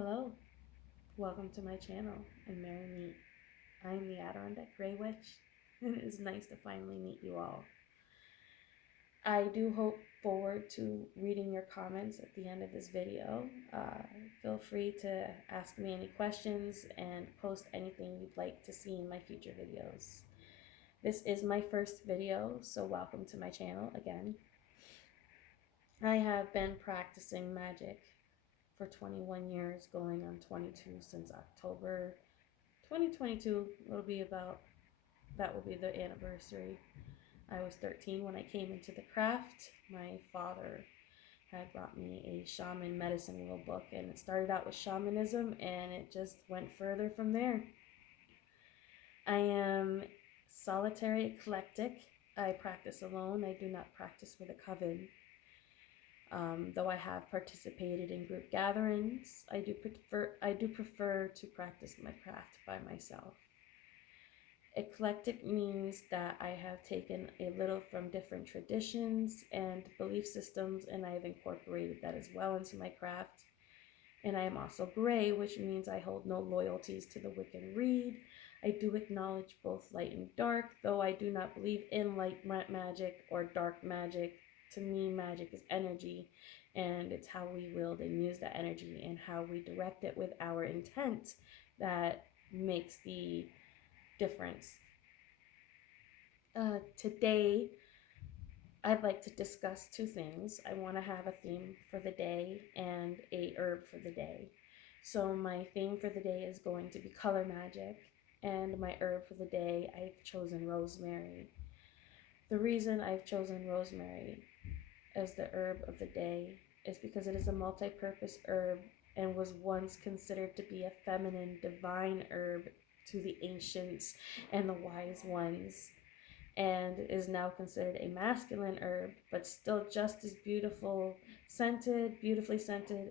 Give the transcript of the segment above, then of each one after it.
Hello, welcome to my channel and Merry Meet. I'm the Adirondack Grey Witch, and it is nice to finally meet you all. I do hope forward to reading your comments at the end of this video. Feel free to ask me any questions and post anything you'd like to see in my future videos. This is my first video, so welcome to my channel again. I have been practicing magic for 21 years, going on 22 since October 2022. That will be the anniversary. I was 13 when I came into the craft. My father had brought me a shaman medicine wheel book, and it started out with shamanism and it just went further from there. I am solitary eclectic. I practice alone. I do not practice with a coven. Though I have participated in group gatherings, I do prefer to practice my craft by myself. Eclectic means that I have taken a little from different traditions and belief systems, and I have incorporated that as well into my craft. And I am also gray, which means I hold no loyalties to the Wiccan Rede. I do acknowledge both light and dark, though I do not believe in light magic or dark magic. To me, magic is energy, and it's how we wield and use that energy and how we direct it with our intent that makes the difference. Today, I'd like to discuss two things. I want to have a theme for the day and a herb for the day. So my theme for the day is going to be color magic, and my herb for the day, I've chosen rosemary. The reason I've chosen rosemary as the herb of the day is because it is a multi-purpose herb and was once considered to be a feminine divine herb to the ancients and the wise ones, and is now considered a masculine herb, but still just as beautifully scented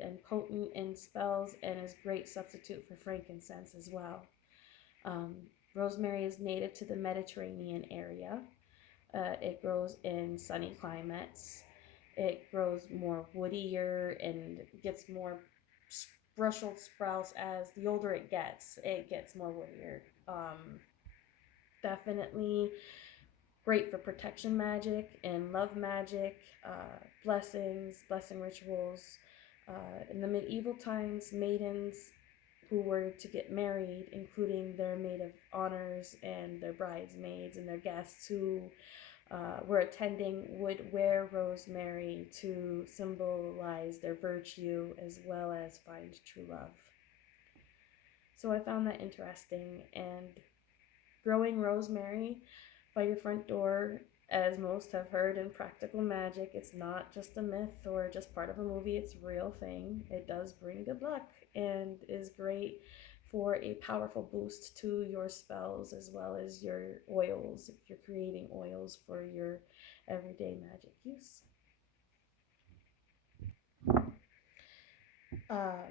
and potent in spells, and is a great substitute for frankincense as well. Rosemary is native to the Mediterranean area. It grows in sunny climates. It grows more woodier and gets more brushel sprouts as the older it gets more woodier. Definitely great for protection magic and love magic, blessing rituals. In the medieval times, maidens who were to get married, including their maid of honors and their bridesmaids and their guests who were attending, would wear rosemary to symbolize their virtue as well as find true love. So I found that interesting, and growing rosemary by your front door, as most have heard in practical magic, it's not just a myth or just part of a movie, it's a real thing. It does bring good luck and is great for a powerful boost to your spells as well as your oils if you're creating oils for your everyday magic use.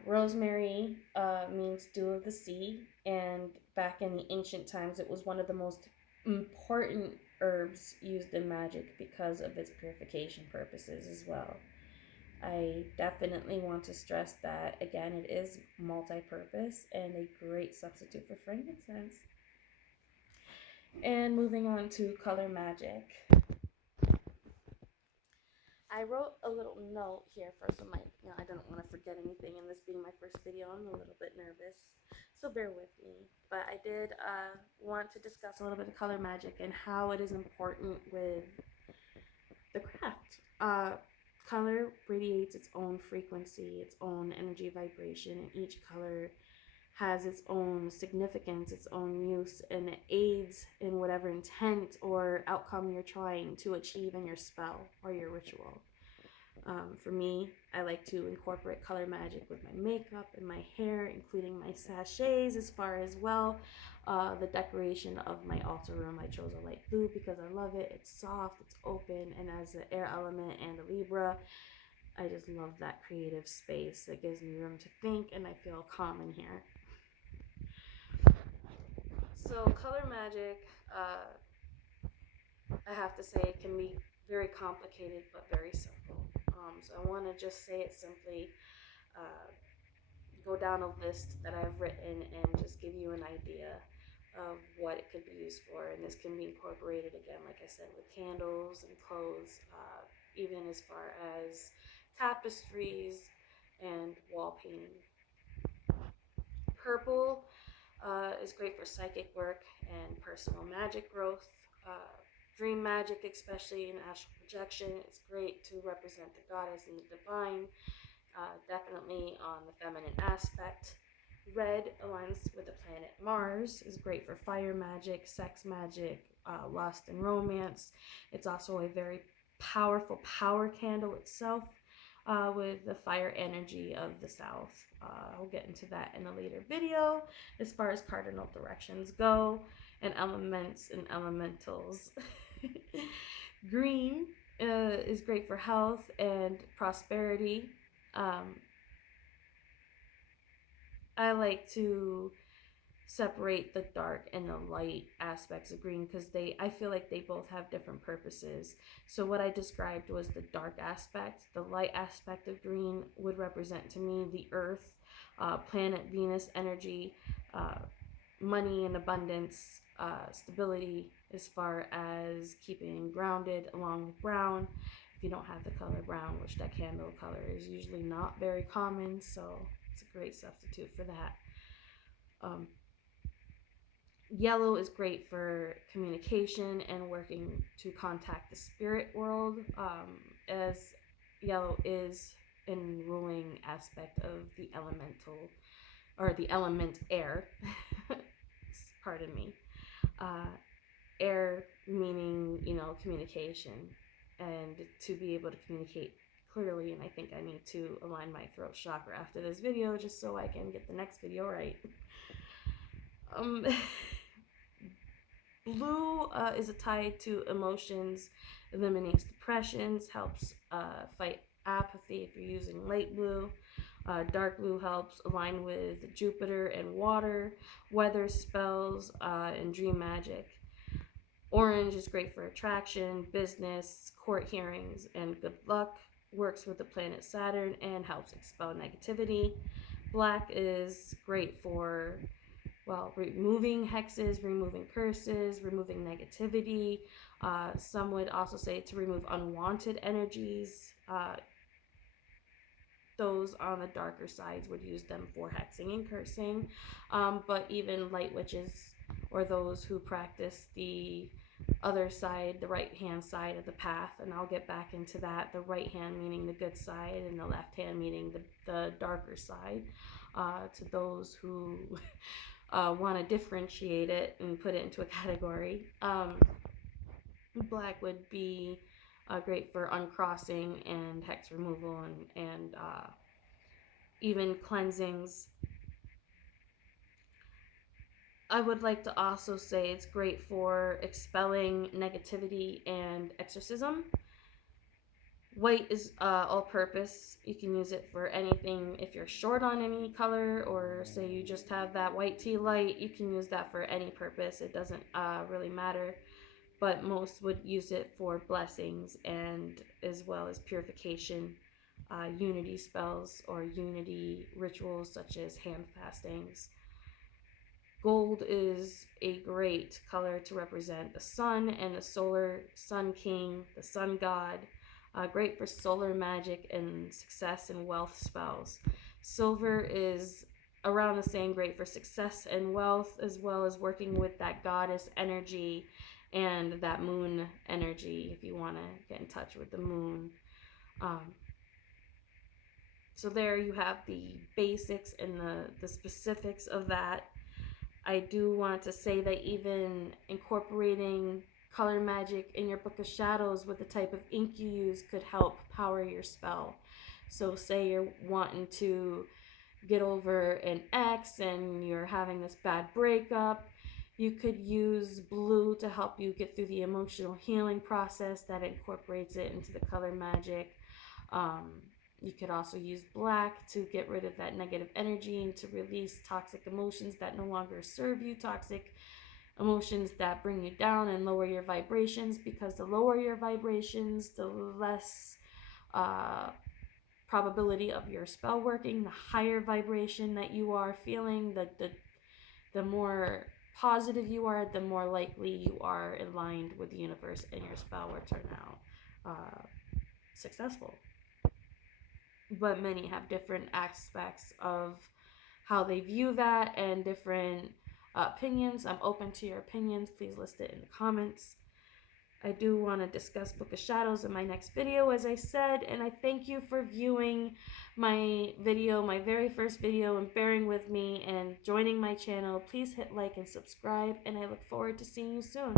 Rosemary means dew of the sea, and back in the ancient times it was one of the most important herbs used in magic because of its purification purposes as well. I definitely want to stress that, again, it is multi-purpose and a great substitute for frankincense. And moving on to color magic. I wrote a little note here for some, I don't want to forget anything, and this being my first video, I'm a little bit nervous, so bear with me. But I did want to discuss a little bit of color magic and how it is important with the craft. Color radiates its own frequency, its own energy vibration, and each color has its own significance, its own use, and it aids in whatever intent or outcome you're trying to achieve in your spell or your ritual. For me, I like to incorporate color magic with my makeup and my hair, including my sachets as far as well. The decoration of my altar room, I chose a light blue because I love it. It's soft, it's open, and as an air element and a Libra, I just love that creative space that gives me room to think, and I feel calm in here. So color magic, I have to say, it can be very complicated but very simple. So I want to just say it simply. go down a list that I've written and just give you an idea of what it could be used for. And this can be incorporated, again, like I said, with candles and clothes, even as far as tapestries and wall painting. Purple is great for psychic work and personal magic growth. Dream magic, especially in astral projection, it's great to represent the goddess and the divine, definitely on the feminine aspect. Red aligns with the planet Mars, is great for fire magic, sex magic, lust and romance. It's also a very powerful power candle itself, with the fire energy of the south. I'll get into that in a later video as far as cardinal directions go and elements and elementals. Green is great for health and prosperity. I like to separate the dark and the light aspects of green because I feel like they both have different purposes. So what I described was the dark aspect. The light aspect of green would represent to me the earth, planet Venus energy, money and abundance, stability as far as keeping grounded, along with brown. If you don't have the color brown, which that candle color is usually not very common, so it's a great substitute for that. Yellow is great for communication and working to contact the spirit world, as yellow is in ruling aspect of the elemental, or the element air. Pardon me. Air meaning, communication, and to be able to communicate clearly. And I think I need to align my throat chakra after this video just so I can get the next video right. Blue is tied to emotions, eliminates depressions, helps fight apathy if you're using light blue. Dark blue helps align with Jupiter and water, weather spells, and dream magic. Orange is great for attraction, business, court hearings, and good luck. Works with the planet Saturn and helps expel negativity. Black is great for, removing hexes, removing curses, removing negativity. Some would also say to remove unwanted energies. Those on the darker sides would use them for hexing and cursing. But even light witches, or those who practice the other side, the right hand side of the path, and I'll get back into that, the right hand meaning the good side and the left hand meaning the darker side, to those who want to differentiate it and put it into a category. Black would be great for uncrossing and hex removal and even cleansings. I would like to also say it's great for expelling negativity and exorcism. White is all-purpose. You can use it for anything. If you're short on any color, or say you just have that white tea light, you can use that for any purpose. It doesn't really matter. But most would use it for blessings and as well as purification, unity spells, or unity rituals such as hand fastings. Gold is a great color to represent the sun and the solar sun king, the sun god. Great for solar magic and success and wealth spells. Silver is around the same, great for success and wealth, as well as working with that goddess energy and that moon energy if you want to get in touch with the moon. So there you have the basics and the specifics of that. I do want to say that even incorporating color magic in your Book of Shadows with the type of ink you use could help power your spell. So say you're wanting to get over an ex and you're having this bad breakup, you could use blue to help you get through the emotional healing process that incorporates it into the color magic. You could also use black to get rid of that negative energy and to release toxic emotions that no longer serve you, toxic emotions that bring you down and lower your vibrations, because the lower your vibrations, the less probability of your spell working, the higher vibration that you are feeling, the more positive you are, the more likely you are aligned with the universe and your spell will turn out successful. But many have different aspects of how they view that and different opinions. I'm open to your opinions. Please list it in the comments. I do want to discuss Book of Shadows in my next video, as I said, and I thank you for viewing my video, my very first video, and bearing with me and joining my channel. Please hit like and subscribe, and I look forward to seeing you soon.